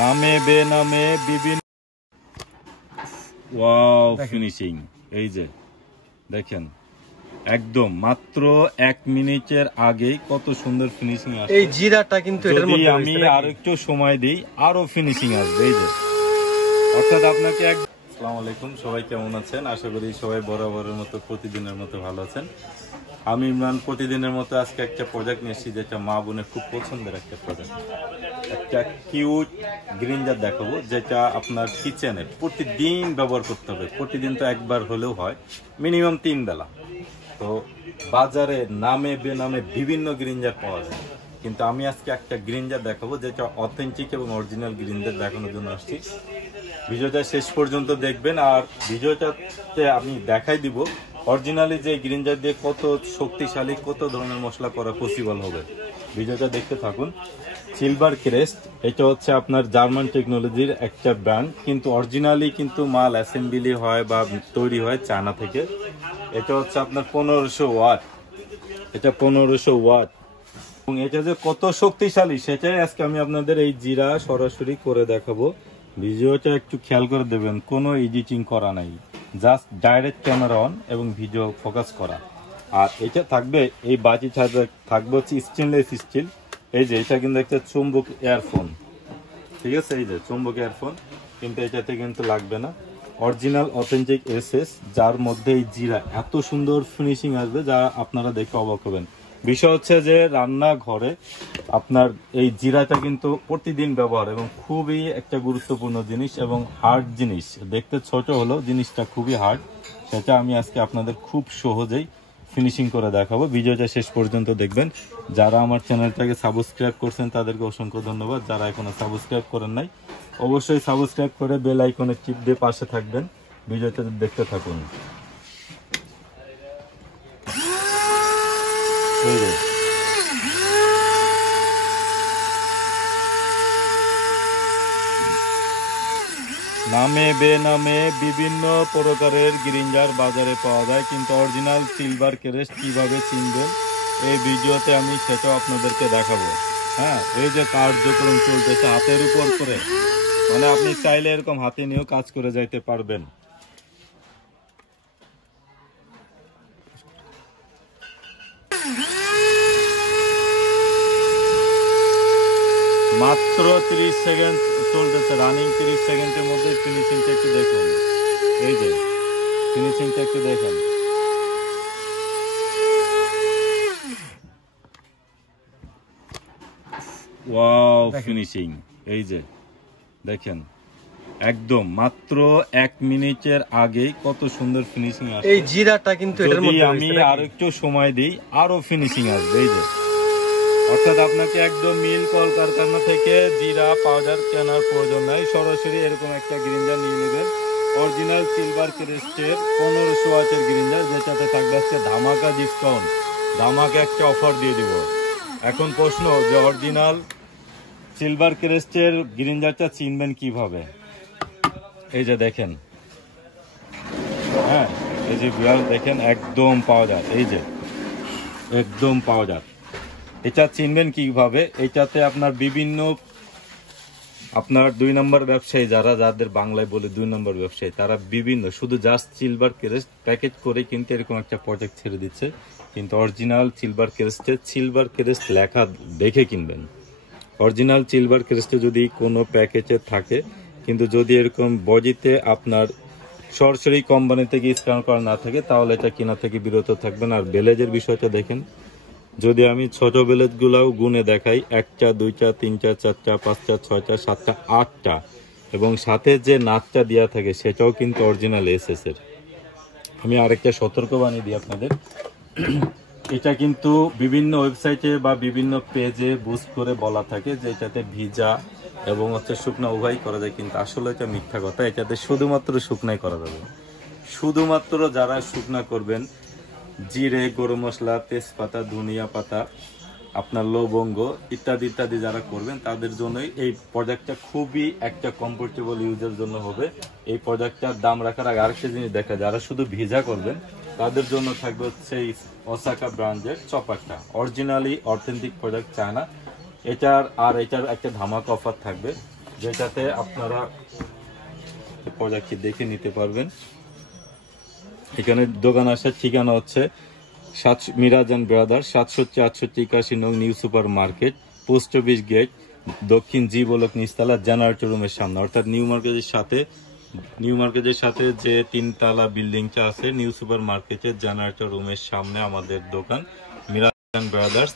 নামে বেনামে বিভিন্ন ওয়াও ফিনিশিং। এই যে দেখেন একদম মাত্র 1 মিনিটের আগেই কত সুন্দর ফিনিশিং আসছে। এই জিরাটা কিন্তু এটার মধ্যে আমি আর একটু সময় দিই আরো ফিনিশিং আসবে। এই যে অর্থাৎ আপনাকে আসসালামু আলাইকুম, সবাই কেমন আছেন? আশা করি সবাই বরাবরের মতো প্রতিদিনের মতো ভালো আছেন। আমি ইমরান প্রতিদিনের মতো আজকে একটা প্রোডাক্ট নিয়ে এসেছি, যেটা মা বোনের খুব পছন্দের একটা প্রোডাক্ট। একটা কিউট গ্রিনজার দেখাবো, যেটা আপনার কিচেনে প্রতিদিন ব্যবহার করতে হবে। প্রতিদিন তো একবার হলেও হয়, মিনিমাম 3 বেলা। তো বাজারে নামে বেনামে বিভিন্ন গ্রিনজার পাওয়া যায়, কিন্তু আমি আজকে একটা গ্রিনজার দেখাবো যেটা অথেন্টিক এবং অরিজিনাল গ্রিনজার দেখানোর জন্য আসছি। ভিডিওটা শেষ পর্যন্ত দেখবেন, আর ভিডিওটাতে আমি দেখাই দিব অরিজিনালি যে গ্রিনজার দিয়ে কত শক্তিশালী কত ধরনের মশলা করা পসিবল হবে। ভিডিওটা দেখতে থাকুন। সিলভার ক্রেস্ট, এটা হচ্ছে আপনার জার্মান টেকনোলজির একটা ব্র্যান্ড, কিন্তু অরিজিনালি কিন্তু মাল অ্যাসেম্বলি হয় বা তৈরি হয় চায়না থেকে। এটা হচ্ছে আপনার 1500 ওয়াট, এটা 1500 ওয়াট, এবং এটা যে কত শক্তিশালী সেটাই আজকে আমি আপনাদের এই জিরা সরাসরি করে দেখাবো। ভিডিওটা একটু খেয়াল করে দেবেন, কোনো এডিটিং করা নাই, জাস্ট ডাইরেক্ট ক্যামেরা অন এবং ভিডিও ফোকাস করা। আর এটা থাকবে এই বাজি থাকবে হচ্ছে স্টেনলেস স্টিল। এই যে এটা কিন্তু একটা চুম্বক ইয়ারফোন, ঠিক আছে? এই যে চুম্বক ইয়ারফোন, কিন্তু এটাতে কিন্তু লাগবে না। অরিজিনাল অথেন্টিক এসএস, যার মধ্যে এই জিরা এত সুন্দর ফিনিশিং আসবে যা আপনারা দেখে অবাক হবেন। বিষয় হচ্ছে যে রান্নাঘরে আপনার এই জিরাটা কিন্তু প্রতিদিন ব্যবহার, এবং খুবই একটা গুরুত্বপূর্ণ জিনিস এবং হার্ড জিনিস। দেখতে ছোট হলেও জিনিসটা খুবই হার্ড, সেটা আমি আজকে আপনাদের খুব সহজেই ফিনিশিং করে দেখাবো। ভিডিওটা শেষ পর্যন্ত দেখবেন। যারা আমার চ্যানেলটাকে সাবস্ক্রাইব করছেন তাদেরকে অসংখ্য ধন্যবাদ। যারা এখনো সাবস্ক্রাইব করেন নাই অবশ্যই সাবস্ক্রাইব করে বেল আইকনে টিপ দিয়ে পাশে থাকবেন। ভিডিওটা দেখতে থাকুন। নামে বেনামে বিভিন্ন প্রকারের গ্রিনজার বাজারে পাওয়া যায়, কিন্তু অরিজিনাল সিলভার ক্রেস্ট কিভাবে চিনবেন এই ভিডিওতে আমি সেটাও আপনাদেরকে দেখাবো। হ্যাঁ, এই যে কার্যক্রম চলতেছে হাতের উপর করে, মানে আপনি চাইলে এরকম হাতে নিয়েও কাজ করে যাইতে পারবেন। মাত্র 30 সেকেন্ড চলতেছে, রানিং 30 সেকেন্ডের মধ্যে ফিনিশিংটা একটু দেখুন। এই যে ফিনিশিংটা একটু দেখেন। Wow finishing. এই যে দেখেন একদম মাত্র 1 মিনিটের আগেই কত সুন্দর ফিনিশিং আসছে। এই জিরাটা কিন্তু এটার মধ্যে আমি আর একটু সময় দিই আরো ফিনিশিং আসবে। এই যে অর্থাৎ আপনাকে একদম মিল কলকারখানা থেকে জিরা পাউডার কেনার প্রয়োজন নাই, সরাসরি এরকম একটা গ্রিনজার নিয়ে নেবেন। অরিজিনাল সিলভার ক্রেস্টের 1500 ওয়াটের গ্রিনজার, যেটাতে থাকবে আজকে ধামাকা ডিসকাউন্ট, ধামাকা একটা অফার দিয়ে দিব। এখন প্রশ্ন যে অরিজিনাল সিলভার ক্রেস্টের গ্রিনজারটা চিনবেন কিভাবে? এই যে দেখেন, হ্যাঁ এই যে দেখেন একদম পাউডার, এই যে একদম পাউডার। এটা চিনবেন কিভাবে? এটাতে আপনার বিভিন্ন আপনার 2 নম্বর ব্যবসায়ী, যাদের বাংলায় বলে 2 নম্বর ব্যবসায়ী, তারা বিভিন্ন শুধু জাস্ট সিলভার ক্রেস্ট প্যাকেট করে কিন্তু এরকম একটা প্রোডাক্ট ছেড়ে দিচ্ছে, কিন্তু অরিজিনাল সিলভার ক্রেস্টে সিলভার ক্রেস্ট লেখা দেখে কিনবেন। অরিজিনাল সিলভার ক্রেস্টে যদি কোনো প্যাকেজে থাকে, কিন্তু যদি এরকম বডিতে আপনার সরাসরি কোম্পানি থেকে স্ক্যান করা না থাকে, তাহলে এটা কেনা থেকে বিরত থাকবেন। আর বেলেজের বিষয়টা দেখেন, যদি আমি ছোট বেলেজগুলাও গুনে দেখাই, 1টা 2টা 3টা 4টা 5টা 6টা 7টা 8টা, এবং সাথে যে নাটটা দেওয়া থাকে সেটাও কিন্তু অরিজিনাল এসএস এর। আমি আরেকটা সতর্কবাণী দিই আপনাদের, এটা কিন্তু বিভিন্ন ওয়েবসাইটে বা বিভিন্ন পেজে বুস্ট করে বলা থাকে যে এটাতে ভিজা এবং হচ্ছে শুকনা উভয় করা যায়, কিন্তু আসলে এটা মিথ্যা কথা। এটাতে শুধুমাত্র শুকনাই করা যাবে। শুধুমাত্র যারা শুকনা করবেন, জিরে, গরম মশলা, তেজপাতা, ধনিয়া পাতা, আপনার লবঙ্গ ইত্যাদি ইত্যাদি যারা করবেন তাদের জন্যই এই প্রোডাক্টটা খুবই একটা কমফোর্টেবল ইউজের জন্য হবে। এই প্রোডাক্টটার দাম রাখার আগে আরেকটা জিনিস দেখা, যারা শুধু ভিজা করবেন তাদের জন্য থাকবে হচ্ছে এই ওসাকা ব্র্যান্ডের চপারটা, অরিজিনালি অথেন্টিক প্রোডাক্ট চায়না। এটার একটা ধামাকা অফার থাকবে, যেটাতে আপনারা প্রোডাক্টটি দেখে নিতে পারবেন। এখানে দোকান আসার ঠিকানা হচ্ছে মিরাজ অ্যান্ড ব্রাদার্স 6768 নং new super market, post office gate, দক্ষিণ জি ব্লক নিচতলা, জেনারেটর রুমের সামনে, অর্থাৎ নিউ মার্কেটের সাথে যে 3 তলা বিল্ডিংটা আছে নিউ সুপার মার্কেটের জেনারেটর রুমের সামনে আমাদের দোকান মিরাজ অ্যান্ড ব্রাদার্স।